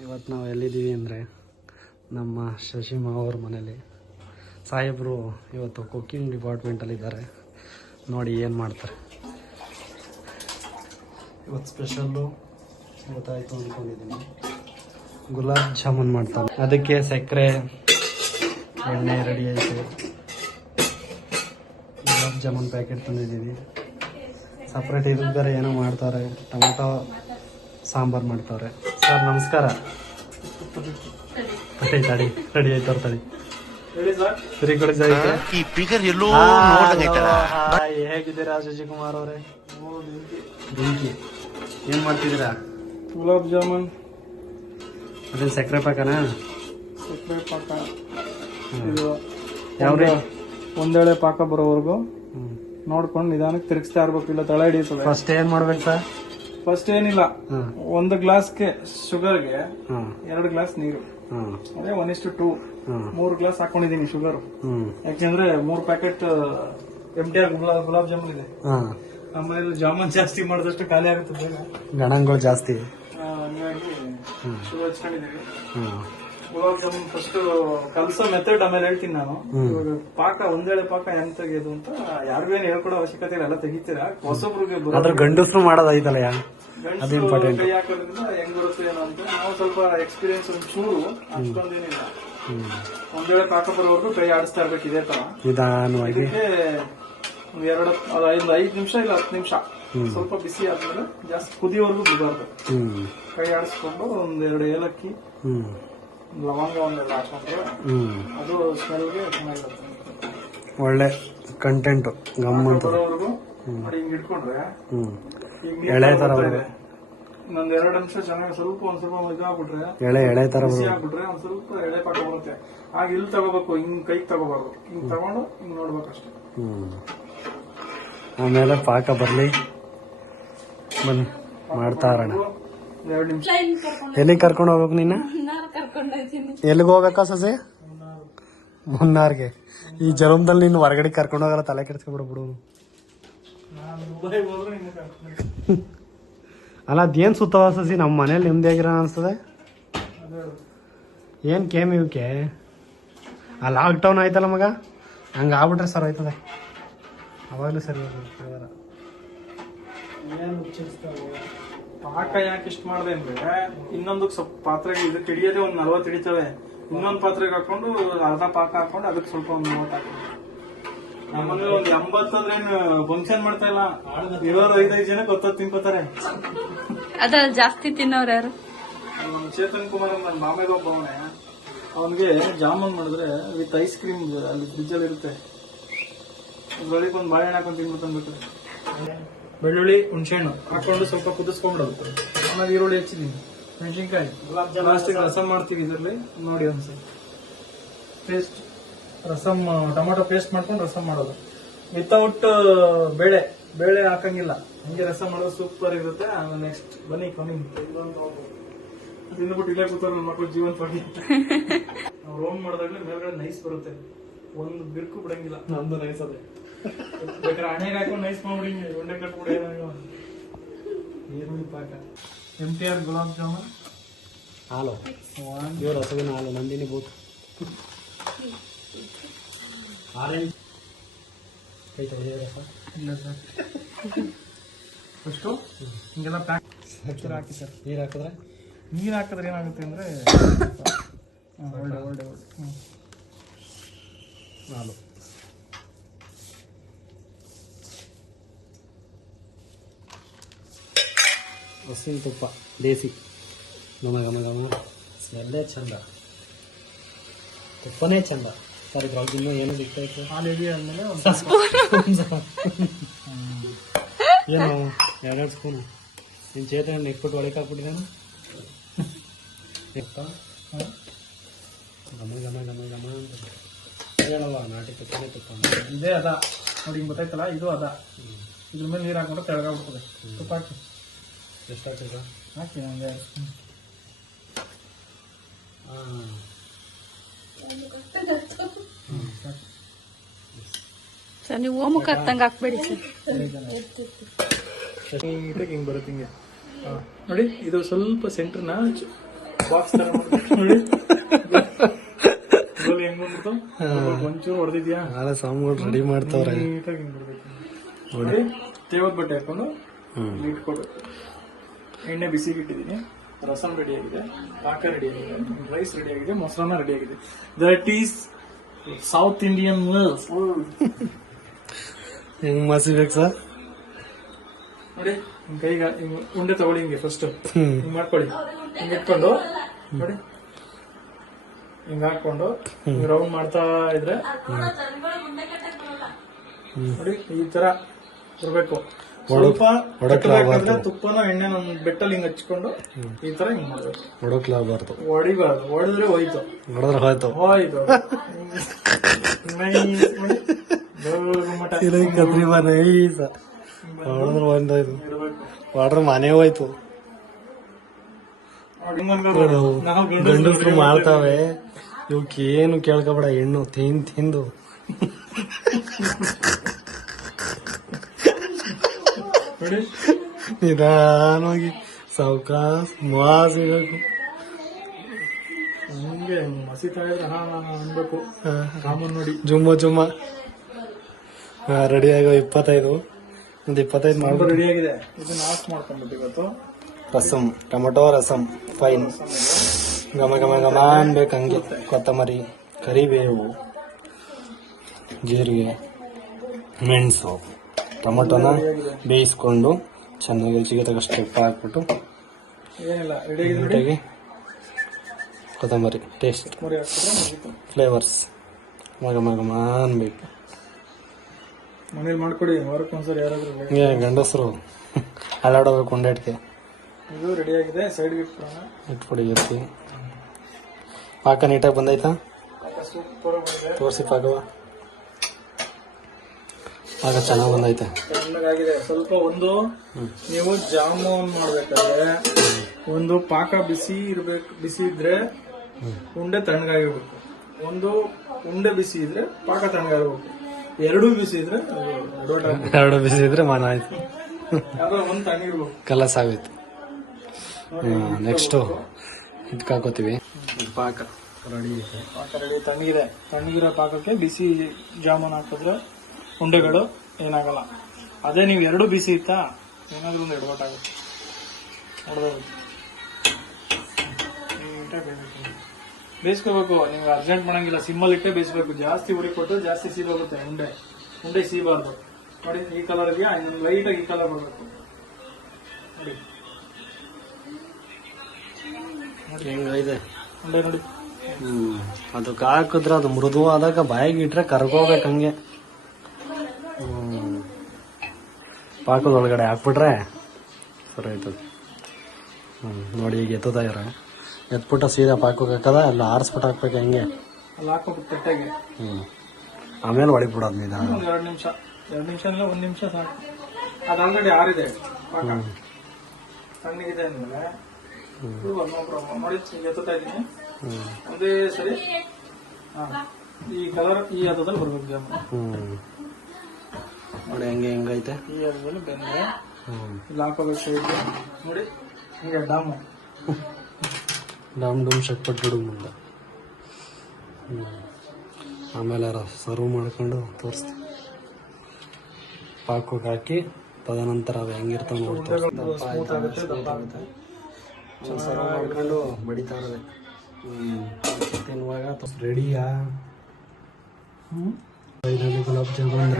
ಇವತ್ತು ನಾವು ಎಲ್ಲಿದ್ದೀವಿ ಅಂದರೆ ನಮ್ಮ ಶಶಿಮಾ ಅವ್ರ ಮನೇಲಿ. ಸಾಹೇಬರು ಇವತ್ತು ಕುಕ್ಕಿಂಗ್ ಡಿಪಾರ್ಟ್ಮೆಂಟಲ್ಲಿದ್ದಾರೆ. ನೋಡಿ ಏನು ಮಾಡ್ತಾರೆ ಇವತ್ತು. ಸ್ಪೆಷಲ್ಲು ಗೊತ್ತಾಯಿತು ಅಂದ್ಕೊಂಡಿದ್ದೀನಿ. ಗುಲಾಬ್ ಜಾಮೂನ್ ಮಾಡ್ತಾರೆ, ಅದಕ್ಕೆ ಸಕ್ಕರೆ ಎಣ್ಣೆ ರೆಡಿ ಆಯಿತು. ಗುಲಾಬ್ ಜಾಮೂನ್ ಪ್ಯಾಕೆಟ್ ತಂದಿದ್ದೀವಿ. ಸಪ್ರೇಟ್ ಇದ್ದಾರೆ, ಏನೋ ಮಾಡ್ತಾರೆ, ಟೊಮೆಟೊ ಸಾಂಬಾರು ಮಾಡ್ತಾರೆ. ಸರ್ ನಮಸ್ಕಾರ. ತಡಿ ರೆಡಿ ಆಯ್ತವ್ರ ತಡಿ. ಹೇಗಿದ್ದೀರಾ ಶಶಿಕುಮಾರ್ ಅವರೇ? ಏನ್ ಮಾಡ್ತಿದ್ದೀರಾ? ಗುಲಾಬ್ ಜಾಮೂನ್. ಅದೇ ಸಕ್ಕರೆ ಪಾಕನಾ? ಸಕ್ಕರೆ ಪಾಕ ಯಾವ್ದು ಒಂದೇಳೆ ಪಾಕ ಬರೋವರೆಗೂ ನೋಡ್ಕೊಂಡು ನಿಧಾನಕ್ಕೆ ತಿರುಗಿಸ್ತಾ ಇರ್ಬೇಕು, ಇಲ್ಲ ತಳ ಹಿಡಿಯುತ್ತದೆ. ಫಸ್ಟ್ ಏನ್ ಮಾಡ್ಬೇಕು ಸರ್? ಫಸ್ಟ್ ಏನಿಲ್ಲ, 1 ಗ್ಲಾಸ್ಗೆ ಶುಗರ್ಗೆ 2 ಗ್ಲಾಸ್ ನೀರು, ಅದೇ 1:2 3 ಗ್ಲಾಸ್ ಹಾಕೊಂಡಿದೀನಿ ಶುಗರ್. ಯಾಕೆಂದ್ರೆ 3 ಪ್ಯಾಕೆಟ್ MTR ಗುಲಾಬ್ ಜಾಮೂನ್ ಇದೆ. ಆಮೇಲೆ ಜಾಮೂನ್ ಜಾಸ್ತಿ ಮಾಡಿದಷ್ಟು ಖಾಲಿ ಆಗುತ್ತೆ ಬೇಗ, ಗಣಗಳು ಜಾಸ್ತಿ. ಹಂಗಾಗಿ sugar ಹಚ್ಕೊಂಡಿದೀವಿ. Gulab jamun first ಕಲ್ಸೋ method ಆಮೇಲೆ ಹೇಳ್ತೀನಿ ನಾನು. ಇವಾಗ ಪಾಕ ಒಂದೇಳೆ ಪಾಕ ಹೆಂಗ್ ತೆಗೆಯೋದು ಅಂತ ಯಾರಿಗೂ ಏನು ಹೇಳ್ಕೊಡೋ ಅವಶ್ಯಕತೆ ಇಲ್ಲ, ಎಲ್ಲ ತೆಗಿತೀರಾ. ಹೊಸಬ್ರಿಗೆ ಗಂಡಸ್ರು ಮಾಡೋದೈತಲ್ಲ, ಕೈ ಹಾಕೋದ್ರಿಂದ ಹೆಂಗ್ ಬರುತ್ತೆ ಏನೋ ಅಂತ. ನಾವು ಸ್ವಲ್ಪ ಎಕ್ಸ್ಪೀರಿಯನ್ಸ್ ಒಂಚೂರು, ಅಷ್ಟೊಂದೇನಿಲ್ಲ. ಒಂದೇಳೆ ಪಾಕ ಬರೋವರೆಗೂ ಕೈ ಆಡಿಸ್ತಾ ಇರ್ಬೇಕು ಇದೇ ತರ ನಿಧಾನವಾಗಿ. ಇದಕ್ಕೆ 5 ನಿಮಿಷ ಇಲ್ಲ 10 ನಿಮಿಷ ಸ್ವಲ್ಪ ಬಿಸಿ ಆದ್ಮೇಲೆ ಜಾಸ್ತಿ ಕುದಿಯವರೆಗೂ ಬಿಡಬಾರ್ದು. ಕೈ ಆಡಿಸ್ಕೊಂಡು 1-2 ಏಲಕ್ಕಿ, ಲವಂಗ ಒಂದೆಲ್ಲ ಹಾಕೊಂಡ್ರೆ ಅದು ಸ್ಮೆಲ್ಗೆ ಚೆನ್ನಾಗಿರುತ್ತೆ. ಒಳ್ಳೆ ಕಂಟೆಂಟ್ ಬರೋವರೆಗೂ ನೋಡಿ ಹಿಂಗ್ ಇಟ್ಕೊಂಡ್ರೆ ಇನ್ನೊಂದ್ 2 ನಿಮಿಷ ಚೆನ್ನಾಗಿ ಸ್ವಲ್ಪ ಒಂದ್ ಸ್ವಲ್ಪ ಇದಾಗ್ಬಿಟ್ರೆ, ಬಿಸಿ ಆಗ್ಬಿಟ್ರೆ ಒಂದ್ ಸ್ವಲ್ಪ ಎಳೆ ಪಾಕ ಬರುತ್ತೆ. ಆಗ ಇಲ್ಲಿ ತಗೋಬೇಕು, ಹಿಂಗ್ ಕೈಗೆ ತಗೋಬಾರ್ದು, ಹಿಂಗ್ ತಗೊಂಡು ಹಿಂಗ್ ನೋಡ್ಬೇಕಷ್ಟೇ. ಆಮೇಲೆ ಪಾಕ ಬರ್ಲಿ, ಬನ್ನಿ ಮಾಡ್ತಾ ಇರೋಣ. 2 ನಿಮಿಷ. ಎಲ್ಲಿಗೆ ಕರ್ಕೊಂಡು ಹೋಗ್ಬೇಕು ನಿನ್ನ? ಎಲ್ಲಿಗೆ ಹೋಗಕ್ಕ ಸೊಸೆ? ಮುನ್ನಾರ್ಗೆ. ಈ ಜರಮ್ದಲ್ಲಿ ನೀನು ಹೊರಗಡೆ ಕರ್ಕೊಂಡು ಹೋಗಲ್ಲ, ತಲೆ ಕೆಡ್ಸ್ಕೊಬಿಡು. ಅಲ್ಲ ಅದೇನ್ ಸುತ್ತವ ಸಸಿ, ನಮ್ಮ ಮನೇಲಿ ನಿಮ್ದೇ ಆಗಿರೋ ಅನ್ಸ್ತದೆ. ಏನ್ ಕೇಮ್ ಇವಕ್ಕೆ? ಆ ಲಾಕ್ ಡೌನ್ ಆಯ್ತಲ್ಲ ಮಗ, ಹಂಗ ಆಗ್ಬಿಟ್ರೆ ಸರ್ ಆಯ್ತದೆ. ಅವಾಗ್ಲೂ ಸರಿ ಹೋಗ್ಬೇಕು. ಪಾಕ ಯಾಕೆ ಇಷ್ಟ ಮಾಡಿದೆ ಅಂದ್ರೆ, ಇನ್ನೊಂದಕ್ಕೆ ಸ್ವಲ್ಪ ಪಾತ್ರೆಗೆ ಇದಕ್ಕೆ ಹಿಡಿಯೋದೇ 40 ಹಿಡಿತವೆ. ಇನ್ನೊಂದು ಪಾತ್ರೆಗೆ ಹಾಕೊಂಡು ಅರ್ಧ ಪಾಕ ಹಾಕೊಂಡು ಅದಕ್ಕೆ ಸ್ವಲ್ಪ 30 ಹಾಕೊಂಡು. ನಮ್ಮನೇಲಿ 80 ಅಂದ್ರೆ ಫಂಕ್ಷನ್ ಮಾಡ್ತಾ ಇಲ್ಲ, ಇರೋರು 5 ಜನಕ್ಕೆ 10 ತಿನ್ಕೋತಾರೆ. ಅದ್ರಲ್ಲಿ ಜಾಸ್ತಿ ತಿನ್ನೋರು ಯಾರು? ನಮ್ಮ ಚೇತನ್ ಕುಮಾರ್ ನನ್ನ ಮಾಮೇಗ ಒಬ್ಬ ಅವನೇ, ಅವನಿಗೆ ಜಾಮೂನ್ ಮಾಡಿದ್ರೆ ವಿತ್ ಐಸ್ ಕ್ರೀಮ್ ಅಲ್ಲಿ ಫ್ರಿಜ್ ಅಲ್ಲಿ ಇರುತ್ತೆ. ಬೆಳಿಗ್ಗೆ ಒಂದು ಬಾಳೆಹಣ್ಣು ಹಾಕೊಂಡು ತಿನ್ಬಿಟ್ಟು ಬೆಳ್ಳುಳ್ಳಿ ಹುಣಸೆಹಣ್ಣು ಹಾಕೊಂಡು ಸ್ವಲ್ಪ ಕುದಿಸ್ಕೊಂಡ್ಬಿಡೋದು. ಆಮೇಲೆ ಈರುಳ್ಳಿ ಹೆಚ್ಚಿದೀನಿ, ಮೆಣಸಿನ್ಕಾಯಿ, ಲಾಸ್ಟಿಗೆ ರಸಮ್ ಮಾಡ್ತೀವಿ ಇದರಲ್ಲಿ ನೋಡಿ ಒಂದ್ಸಲ. ಪೇಸ್ಟ್ ರಸಮ್, ಟೊಮಾಟೊ ಪೇಸ್ಟ್ ಮಾಡ್ಕೊಂಡು ರಸಮ್ ಮಾಡೋದು ವಿತೌಟ್ ಬೇಳೆ ಹಾಕಂಗಿಲ್ಲ, ಹಂಗೆ ರಸಮ್ ಮಾಡೋದು ಸೂಪರ್ ಇರುತ್ತೆ. ಆಮೇಲೆ ನೆಕ್ಸ್ಟ್ ಬನ್ನಿ ಕಮ್ಮಿ ತಿಂದ್ಬಿಟ್ಟು ಇಲ್ಲೇ ಕೂತಾರ ನನ್ನ ಮಕ್ಕಳು ಜೀವಂತವಾಗಿ. ನಾವು ರೋಮ್ ಮಾಡಿದಾಗಲೇ ಮೇಲ್ಗಡೆ ನೈಸ್ ಬರುತ್ತೆ, ಒಂದು ಬಿರ್ಕು ಬಿಡಂಗಿಲ್ಲ. ನಂದು ನೈಸ್ ಅದೇ, ಬೇಕಾದ್ರೆ ಹಣೆಗೆ ಹಾಕೊಂಡು ನೈಸ್ ಮಾಡ್ಬಿಡಿ, ಉಂಡೆ ಕಟ್ಬಿಡಿ. ಈರುಳ್ಳಿ ಪಾಕ, MTR ಗುಲಾಬ್ ಜಾಮೂನ್, ಹಾಲು, ಇವ್ರು ಹಸುವಿನ ಹಾಲು, ನಂದಿನಿ ಬೂತ್, ಆರೆಂಜ್ ಇಲ್ಲ ಸರ್. ಫಸ್ಟು ಹಿಂಗೆಲ್ಲ ಪ್ಯಾಕ್ ಹಾಕಿ ಸರ್. ನೀರು ಹಾಕಿದ್ರೆ ಏನಾಗುತ್ತೆ ಅಂದ್ರೆ ಒಳ್ಳೆ ಹಾಲು, ಹಸುವಿನ ತುಪ್ಪ, ದೇಸಿ, ಘಮ ಘಮ ಘಮ, ಸ್ಮೆಲ್ಲೇ ಚಂದ, ತುಪ್ಪನೇ ಚಂದ. ಸರ್ ಇದ್ರೊಳಗೆ ಇನ್ನೂ ಏನು ಬಿಟ್ಟೈತೆ? ಹಾಲು ಎಡಿ ಆದ್ಮೇಲೆ ಏನು 2 ಸ್ಪೂನು ನಿನ್ನ ಚೇತನ ನೆಕ್ಬಿಟ್ಟು ಒಳಗೆ ಹಾಕ್ಬಿಟ್ಟಿದ್ದಾನೆ. ಘಮ ಘಮ ಘಮ ಘಮ ಅಂತ ಹೇಳವ, ನಾಟಿ ತುಪ್ಪನೇ ತುಪ್ಪ. ಇದೇ ಅದ ನೋಡಿ, ಹಿಂಗೆ ಗೊತ್ತಾಯ್ತಲ್ಲ, ಇದು ಅದ. ಇದ್ರ ಮೇಲೆ ನೀರು ಹಾಕೊಂಡ್ರೆ ತೆಳಗಾಗ್ಬಿಡ್ತದೆ. ತುಪ್ಪ ಹಾಕಿ ಎಷ್ಟು ಹಾಕಿದ? ಹಾಕಿ ಹಂಗೆ. ಸರ್ ನೀವು ಓಮಕ್ಕೆ ಹತ್ತಂಗೆ ಹಾಕ್ಬೇಡಿ ಸರ್. ಹಿಂಗೆ ಬರುತ್ತೆ ಹಿಂಗೆ ನೋಡಿ. ಇದು ಸ್ವಲ್ಪ ಸೆಂಟ್ರನ್ನ ಬಾಕ್ಸ್ ತರ ಮಾಡ್ಬಿಟ್ಟು ನೋಡಿ ಗೋಲಿ ಹೆಂಗ್ ಬಂದ್ಬಿಡ್ತು ಒಂಚೂರು ಹೊಡೆದಿದ್ಯಾ ನಾಳೆ ಸಾಮಗಳು ರೆಡಿ ಮಾಡ್ತಾವ್ರೆ. ನೀಟಾಗಿ ಹಿಂಗ್ ಬಿಡ್ಬೇಕು ನೋಡಿ. ತೇವದ್ ಬಟ್ಟೆ ಹಾಕೊಂಡು ಇಟ್ಕೊಡ್ಬೇಕು. ಎಣ್ಣೆ ಬಿಸಿಗೆ ಇಟ್ಟಿದ್ದೀನಿ. ರಸಂ ರೆಡಿ ಆಗಿದೆ, ಪಾಕ ರೆಡಿ ಆಗಿದೆ, ರೈಸ್ ರೆಡಿ ಆಗಿದೆ, ಮೊಸರನ್ನ ರೆಡಿ ಆಗಿದೆ. That is south Indian meals. ಹೆಂಗ್ ಮಸಿಬೇಕು ಸರ್? ನೋಡಿ ಹಿಂಗ್ ಕೈಗ ಹಿಂಗ್ ಉಂಡೆ ತಗೊಳ್ಳಿ, ಹಿಂಗೆ ಫಸ್ಟ್ ಹಿಂಗ್ ಮಾಡ್ಕೊಳ್ಳಿ, ಹಿಂಗ್ ಇಟ್ಕೊಂಡು ನೋಡಿ ಹಿಂಗ್ ಹಾಕೊಂಡು ಹಿಂಗ್ ರೌಂಡ್ ಮಾಡ್ತಾ ಇದ್ರೆ ನೋಡಿ ಈ ತರ ಬರ್ಬೇಕು. ಸ್ವಲ್ಪ ಕಟ್ಟಬೇಕಾದ್ರೆ ತುಪ್ಪನ ಎಣ್ಣೆ ಒಂದು ಬೆಟ್ಟಲ್ಲಿ ಹಿಂಗ್ ಹಚ್ಕೊಂಡು ಈ ತರ ಹಿಂಗ್ ಮಾಡ್ಬೇಕು. ಹೊಡಕ್ಲಾಗಬಾರ್ದು, ಹೊಡಿಬಾರ್ದು. ಹೊಡೆದ್ರೆ ಹೋಯ್ತು, ಹೊಡೆದ್ರೆ ಹೋಯ್ತು. ಹೋಯ್ತು ಕತ್ರಿ ಮನೆ ಹೊಡೆದ್ರೆ ಒಂದಾಯ್ತು, ಹೊಡ್ರೆ ಮನೆ ಹೋಯ್ತು. ಗಂಡಸ್ರು ಮಾಡ್ತಾವೆ, ಇವಕ್ಕೆ ಏನು ಕೇಳ್ಕೊಬೇಡ, ಹೆಣ್ಣು ತಿಂದು ನಿಧಾನವಾಗಿ ಸಾವ್ಕಾಸ್ ಮಾಸಿಬೇಕು. ಹಿಂಗೆ ಮಸಿತಾ ಇದ್ರೆ ಅನ್ಬೇಕು. ರಾಮನ್ ನೋಡಿ ಜುಮ್ಮ ರೆಡಿ ಆಗೋ 25 ಒಂದು 25 ಮಾಡ್ಬಿಟ್ಟು ರೆಡಿ ಆಗಿದೆ. ಇದನ್ನ ಆಫ್ ಮಾಡ್ಕೊಂಡ್ಬಿಟ್ಟು ಇವತ್ತು ರಸಂ, ಟೊಮೊಟೊ ರಸಂ ಫೈನ್ ಘಮ ಘಮ ಘಮ ಅನ್ಬೇಕು. ಹಂಗೆ ಕೊತ್ತಂಬರಿ, ಕರಿಬೇವು, ಜೀರಿಗೆ, ಮೆಣಸು, ಟೊಮೊಟೊನ ಬೇಯಿಸ್ಕೊಂಡು ಚೆನ್ನಾಗಿ ರುಚಿಗೆ ತಗಷ್ಟು ಉಪ್ಪು ಹಾಕ್ಬಿಟ್ಟು ಏನಿಲ್ಲ ರೆಡಿ ಆಗಿದೆ. ನೀಟಾಗಿ ಕೊತ್ತಂಬರಿ ಟೇಸ್ಟ್ ಮುರಿ ಹಾಕ್ಬಿಟ್ರೆ ಮುಗೀತು. ಫ್ಲೇವರ್ಸ್ ಘಮ ಘಮ ಅನ್ಬೇಕು. ಮನೇಲಿ ಮಾಡ್ಕೊಡಿ, ವಾರಕ್ಕೊಂದ್ಸರಿ ಯಾರಾದ್ರೂ. ಹಿಂಗೆ ಗಂಡಸರು ಅಲ್ಲಾಡೋಬೇಕು ಒಂದೆಟ್ಗೆ. ಇದು ರೆಡಿ ಆಗಿದೆ, ಸೈಡ್ಗೆ ಇಟ್ಬಿಡಿ ಎತ್ತಿ. ಪಾಕ ನೀಟಾಗಿ ಬಂದೈತಾ? ಸೂಪರ್ ಬಂದಿದೆ. ತೋರಿಸಿ ಪಾಕವ. ಪಾಕ ಚೆನ್ನಾಗಿ ಬಂದೈತೆ, ತಣ್ಣಗಾಗಿದೆ. ಸ್ವಲ್ಪ ಒಂದು ನೀವು ಜಾಮೂನ್ ಮಾಡ್ಬೇಕಾದ್ರೆ ಒಂದು ಪಾಕ ಬಿಸಿ ಇರ್ಬೇಕು. ಬಿಸಿ ಇದ್ರೆ ಉಂಡೆ ತಣ್ಣಗಾಗಿರ್ಬೇಕು. ಒಂದು ಉಂಡೆ ಬಿಸಿ ಇದ್ರೆ ಪಾಕ ತಣ್ಣಗಾಗಿರ್ಬೇಕು. ಎರಡೂ ಬಿಸಿ ಇದ್ರೆ ಎರಡು ಬಿಸಿ ಇದ್ರೆ ಮಾನ ಆಯ್ತು, ಯಾವ್ದೋ ಒಂದು ತಣ್ಣಗಿರ್ಬೇಕು. ಕಲಸ್ ಆಗೋಯ್ತು. ನೆಕ್ಸ್ಟು ಇದಕ್ಕೆ ಹಾಕೋತೀವಿ. ಪಾಕ ರೆಡಿ ಇದೆ. ಪಾಕ ರೆಡಿ, ತಣ್ಣಗಿದೆ. ತಣ್ಣಗಿರೋ ಪಾಕಕ್ಕೆ ಬಿಸಿ ಜಾಮೂನ್ ಹಾಕಿದ್ರೆ ಉಂಡೆಗಳು ಏನಾಗಲ್ಲ. ಅದೇ ನೀವು ಎರಡು ಬಿಸಿ ಇತ್ತಾ ಏನಾದ್ರೂ ಒಂದು ಎಡವಟ್ಟಾಗುತ್ತೆ. ಬೇಯಿಸ್ಕೋಬೇಕು. ನೀವು ಅರ್ಜೆಂಟ್ ಮಾಡಂಗಿಲ್ಲ, ಸಿಮ್ಮಲ್ಲಿ ಇಟ್ಟೆ ಬೇಯಿಸ್ಬೇಕು. ಜಾಸ್ತಿ ಉರಿ ಕೊಟ್ಟು ಜಾಸ್ತಿ ಸೀದೋಗುತ್ತೆ. ಉಂಡೆ ಸೀಬಾರ್ದು. ನೋಡಿ ಈ ಕಲರ್ ಇದೆಯಾ, ಇನ್ನೊಂದು ಲೈಟ್ ಆಗಿ ಈ ಕಲರ್ ಬರಬೇಕು. ನೋಡಿ ಹೆಂಗಿದೆ ಉಂಡೆ ನೋಡಿ. ಅದಕ್ಕೆ ಹಾಕಿದ್ರೆ ಅದು ಮೃದುವಾದಾಗ ಬಾಯಿಗೆ ಇಟ್ರೆ ಕರ್ಕೋಬೇಕು ಹಂಗೆ. ಪಾಕದೊಳಗಡೆ ಹಾಕ್ಬಿಟ್ರೆ ಸರಿ ಆಯ್ತದೆ. ನೋಡಿ ಈಗ ಎತ್ತದ ಇರ ಎತ್ಬಿಟ್ಟು ಸೀದಾ ಪಾಕಕ್ಕೆ ಹಾಕದ ಎಲ್ಲ ಆರಿಸ್ಬಿಟ್ಟು ಹಾಕ್ಬೇಕು ಹಂಗೆ. ಅಲ್ಲಿ ಹಾಕ್ಬೇಕು ತಟ್ಟೆಗೆ. ಆಮೇಲೆ ಹೊಡಿಬಿಡೋದು ನಿಧಾನ. ಒಂದು 2 ನಿಮಿಷ, 2 ನಿಮಿಷ ಇಲ್ಲ 1 ನಿಮಿಷ ಸಾಕು. ಅದು ಆಲ್ರೆಡಿ ಆರಿದೆ ಪಾಕ, ತಣ್ಣಗಿದೆ ಅಂದ್ಮೇಲೆ ನೋ ಪ್ರಾಬ್ಲಮ್. ನೋಡಿ ಈಗ ಎತ್ತುತ್ತಾ ಇದ್ದೀನಿ ಒಂದೇ ಸರಿ. ಈ ಕಲರ್ ಈ ಹದದಲ್ಲಿ ಬರ್ಬೇಕು ಜಾಮೂನ್. ನೋಡಿ ಹೆಂಗೆ ಹೆಂಗೈತೆ ಈ ಹದದಲ್ಲಿ ಬೆಂದ್ರೆ ಇಲ್ಲಿ ಹಾಕೋಬೇಕು. ನೋಡಿ ಹಿಂಗೆ ಡಮ್ ಡಮ್ ಶಕ್ಪಟ್ಟು ಮುಂದೆ. ಆಮೇಲೆ ಸರ್ವ್ ಮಾಡ್ಕೊಂಡು ತೋರಿಸ್ತೀವಿ. ಪಾಕಕ್ಕೆ ಹಾಕಿ ತದನಂತರ ಅವು ಹೆಂಗಿರ್ತಾವೆ ನೋಡ್ತಾರೆ. ಸರ್ವ್ ಮಾಡ್ಕೊಂಡು ಬಡಿತಾ ಇರಬೇಕು. ತಿನ್ನುವಾಗ ರೆಡಿಯಾ? ಫೈನಲಿ ಗುಲಾಬ್ ಜಾಮೂನ್